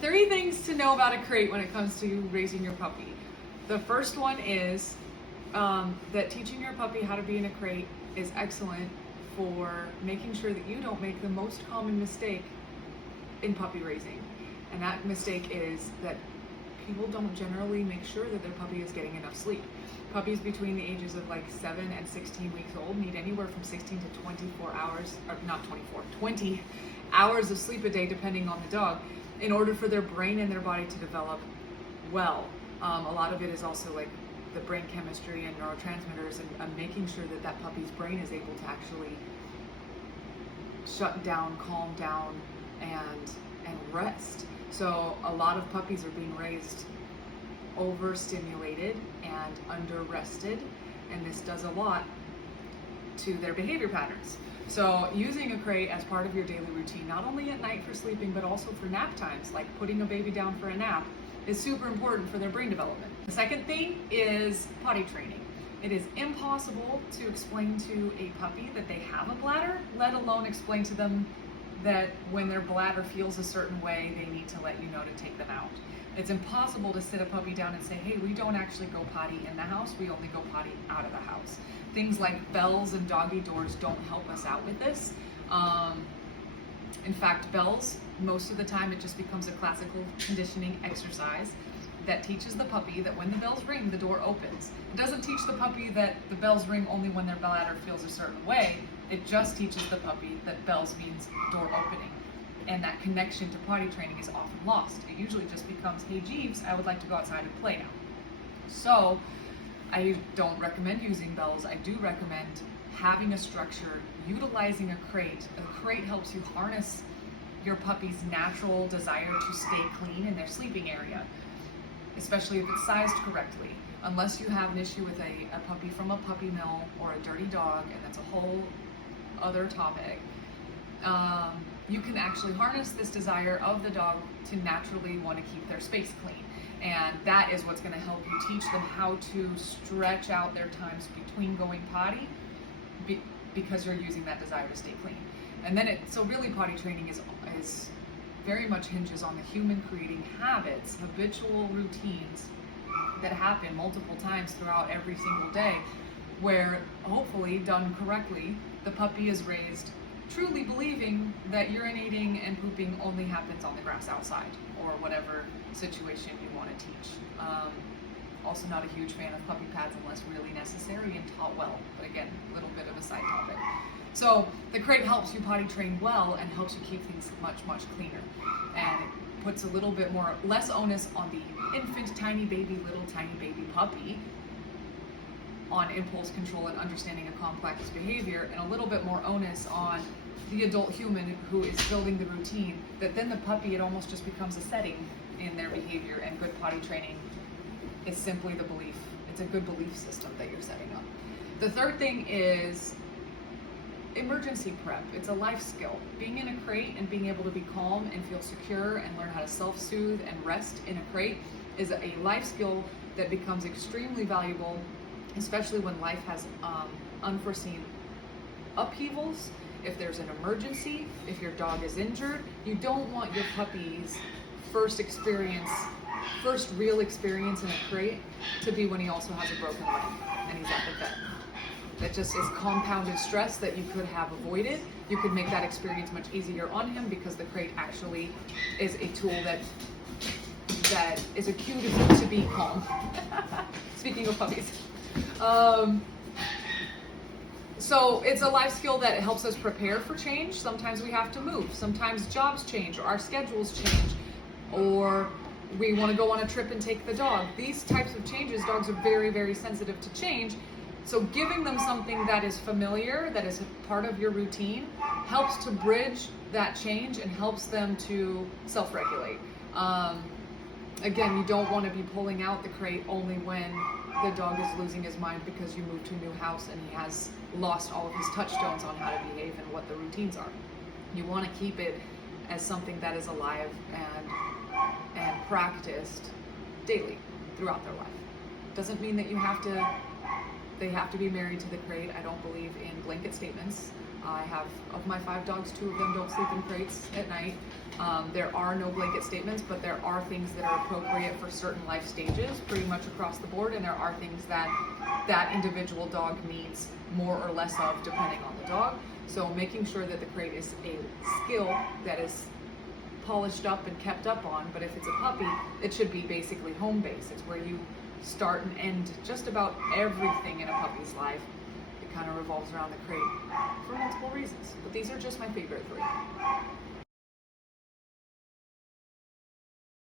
Three things to know about a crate when it comes to raising your puppy. The first one is that teaching your puppy how to be in a crate is excellent for making sure that you don't make the most common mistake in puppy raising. And that mistake is that people don't generally make sure that their puppy is getting enough sleep. Puppies between the ages of like 7 and 16 weeks old need anywhere from 16 to 24 hours, or not 24, 20 hours of sleep a day depending on the dog, in order for their brain and their body to develop well. A lot of it is also like the brain chemistry and neurotransmitters and making sure that that puppy's brain is able to actually shut down, calm down, and rest. So a lot of puppies are being raised overstimulated and under rested, and this does a lot to their behavior patterns. So using a crate as part of your daily routine, not only at night for sleeping, but also for nap times, like putting a baby down for a nap, is super important for their brain development. The second thing is potty training. It is impossible to explain to a puppy that they have a bladder, let alone explain to them that when their bladder feels a certain way, they need to let you know to take them out. It's impossible to sit a puppy down and say, hey, we don't actually go potty in the house, we only go potty out of the house. Things like bells and doggy doors don't help us out with this. In fact, bells, most of the time it just becomes a classical conditioning exercise that teaches the puppy that when the bells ring, the door opens. It doesn't teach the puppy that the bells ring only when their bladder feels a certain way. It just teaches the puppy that bells means door opening. And that connection to potty training is often lost. It usually just becomes, hey Jeeves, I would like to go outside and play now. So I don't recommend using bells. I do recommend having a structure, utilizing a crate. A crate helps you harness your puppy's natural desire to stay clean in their sleeping area, especially if it's sized correctly. Unless you have an issue with a puppy from a puppy mill or a dirty dog, and that's a whole other topic. You can actually harness this desire of the dog to naturally want to keep their space clean. And that is what's going to help you teach them how to stretch out their times between going potty because you're using that desire to stay clean. And then so really potty training is very much hinges on the human creating habits, habitual routines that happen multiple times throughout every single day, where hopefully done correctly, the puppy is raised truly believing that urinating and pooping only happens on the grass outside or whatever situation you want to teach. Also not a huge fan of puppy pads unless really necessary and taught well, but again, a little bit of a side topic. So the crate helps you potty train well and helps you keep things much, much cleaner, and puts a little bit less onus on the infant, tiny baby puppy on impulse control and understanding a complex behavior, and a little bit more onus on the adult human who is building the routine, that then the puppy, it almost just becomes a setting in their behavior. And good potty training is simply the belief. It's a good belief system that you're setting up. The third thing is emergency prep. It's a life skill. Being in a crate and being able to be calm and feel secure and learn how to self-soothe and rest in a crate is a life skill that becomes extremely valuable, especially when life has unforeseen upheavals. If there's an emergency, if your dog is injured, you don't want your puppy's first real experience in a crate to be when he also has a broken leg and he's at the vet. That just is compounded stress that you could have avoided. You could make that experience much easier on him because the crate actually is a tool that is a cue to be calm. Speaking of puppies. So it's a life skill that helps us prepare for change. Sometimes we have to move. Sometimes jobs change or our schedules change, or we want to go on a trip and take the dog. These types of changes, dogs are very, very sensitive to change. So giving them something that is familiar, that is a part of your routine, helps to bridge that change and helps them to self-regulate. Again, you don't want to be pulling out the crate only when the dog is losing his mind because you moved to a new house and he has lost all of his touchstones on how to behave and what the routines are. You want to keep it as something that is alive and practiced daily throughout their life. Doesn't mean that they have to be married to the crate. I don't believe in blanket statements. I have, of my 5 dogs, 2 of them don't sleep in crates at night. There are no blanket statements, but there are things that are appropriate for certain life stages pretty much across the board, and there are things that that individual dog needs more or less of depending on the dog. So making sure that the crate is a skill that is polished up and kept up on, but if it's a puppy, it should be basically home base. It's where you start and end just about everything in a puppy's life. It kind of revolves around the crate for multiple reasons, but these are just my favorite 3.